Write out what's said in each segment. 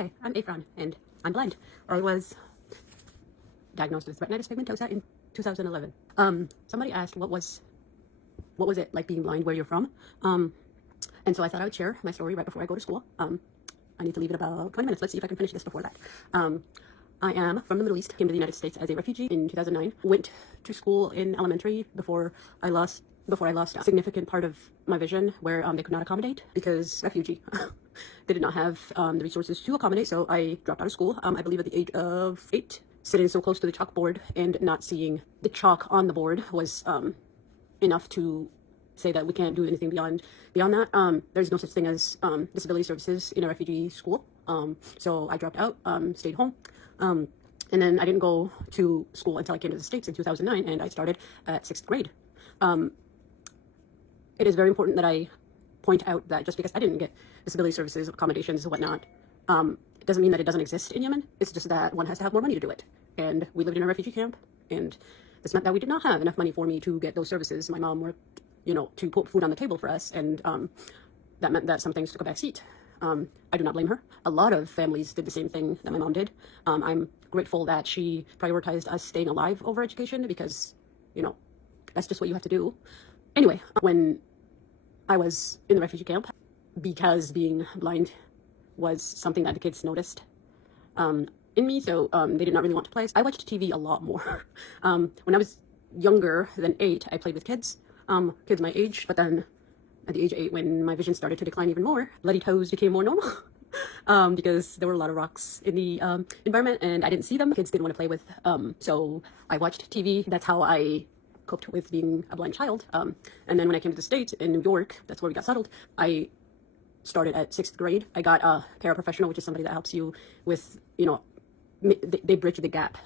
Okay, I'm Afron, and I'm blind. Or I was diagnosed with retinitis pigmentosa in 2011. Somebody asked what was it like being blind, where you're from. And so I thought I would share my story right before I go to school. I need to leave in about 20 minutes. Let's see if I can finish this before that. I am from the Middle East, came to the United States as a refugee in 2009, went to school in elementary before I lost a significant part of my vision, where they could not accommodate because refugee. They did not have the resources to accommodate, so I dropped out of school, I believe at the age of 8. Sitting so close to the chalkboard and not seeing the chalk on the board was enough to say that we can't do anything beyond that. There's no such thing as disability services in a refugee school, so I dropped out, stayed home, and then I didn't go to school until I came to the States in 2009, and I started at 6th grade. It is very important that I point out that just because I didn't get disability services, accommodations, whatnot, it doesn't mean that it doesn't exist in Yemen. It's just that one has to have more money to do it. And we lived in a refugee camp, and this meant that we did not have enough money for me to get those services. My mom worked, to put food on the table for us, and that meant that some things took a back seat. I do not blame her. A lot of families did the same thing that my mom did. I'm grateful that she prioritized us staying alive over education because, that's just what you have to do. Anyway, when I was in the refugee camp, because being blind was something that the kids noticed in me, so they did not really want to play. I watched TV a lot more. When I was younger than 8, I played with kids my age, but then at the age of 8, when my vision started to decline even more, bloody toes became more normal. Because there were a lot of rocks in the environment and I didn't see them. Kids didn't want to play with, so I watched TV. That's how I coped with being a blind child. And then when I came to the States in New York, that's where we got settled, I started at 6th grade. I got a paraprofessional, which is somebody that helps you with, they bridge the gap.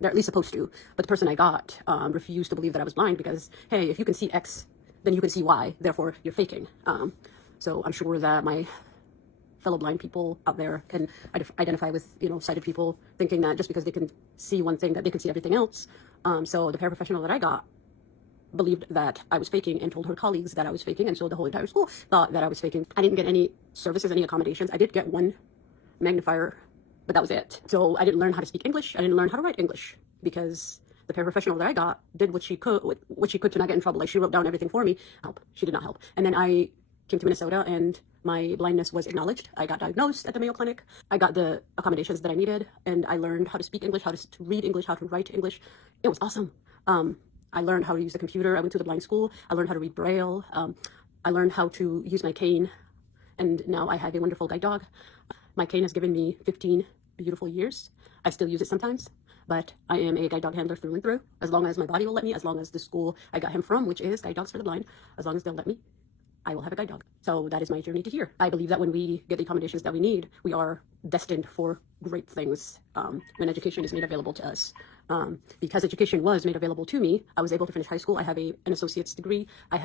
They're at least supposed to. But the person I got refused to believe that I was blind because, hey, if you can see X, then you can see Y, therefore you're faking. So I'm sure that my fellow blind people out there can identify with, sighted people thinking that just because they can see one thing, that they can see everything else. So the paraprofessional that I got believed that I was faking and told her colleagues that I was faking, and so the whole entire school thought that I was faking. I didn't get any services, any accommodations. I did get one magnifier, but that was it. So I didn't learn how to speak English. I didn't learn how to write English because the paraprofessional that I got did what she could to not get in trouble. Like, she wrote down everything for me. She did not help. And then I came to Minnesota and my blindness was acknowledged. I got diagnosed at the Mayo Clinic. I got the accommodations that I needed, and I learned how to speak English, how to read English, how to write English. It was awesome. I learned how to use the computer. I went to the blind school. I learned how to read Braille. I learned how to use my cane, and now I have a wonderful guide dog. My cane has given me 15 beautiful years. I still use it sometimes, but I am a guide dog handler through and through. As long as my body will let me, as long as the school I got him from, which is Guide Dogs for the Blind, as long as they'll let me, I will have a guide dog. So that is my journey to here. I believe that when we get the accommodations that we need, we are destined for great things when education is made available to us. Because education was made available to me, I was able to finish high school. I have an associate's degree. I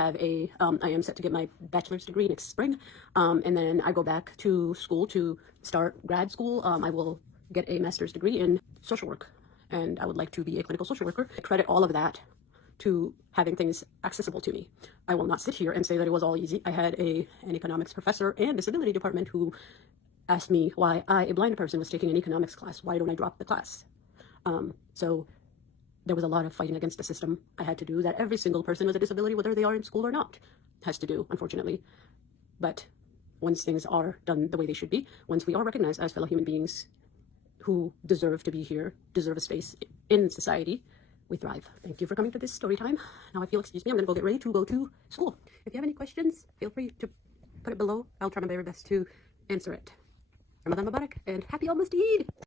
am set to get my bachelor's degree next spring. And then I go back to school to start grad school. I will get a master's degree in social work, and I would like to be a clinical social worker. I credit all of that to having things accessible to me. I will not sit here and say that it was all easy. I had an economics professor and disability department who asked me why I, a blind person, was taking an economics class. Why don't I drop the class? So there was a lot of fighting against the system I had to do that every single person with a disability, whether they are in school or not, has to do, unfortunately. But once things are done the way they should be, once we are recognized as fellow human beings who deserve to be here, deserve a space in society, we thrive. Thank you for coming to this story time. Now, if you'll excuse me, I'm gonna go get ready to go to school. If you have any questions, feel free to put it below. I'll try my very best to answer it. Ramadan Mubarak and happy almost Eid!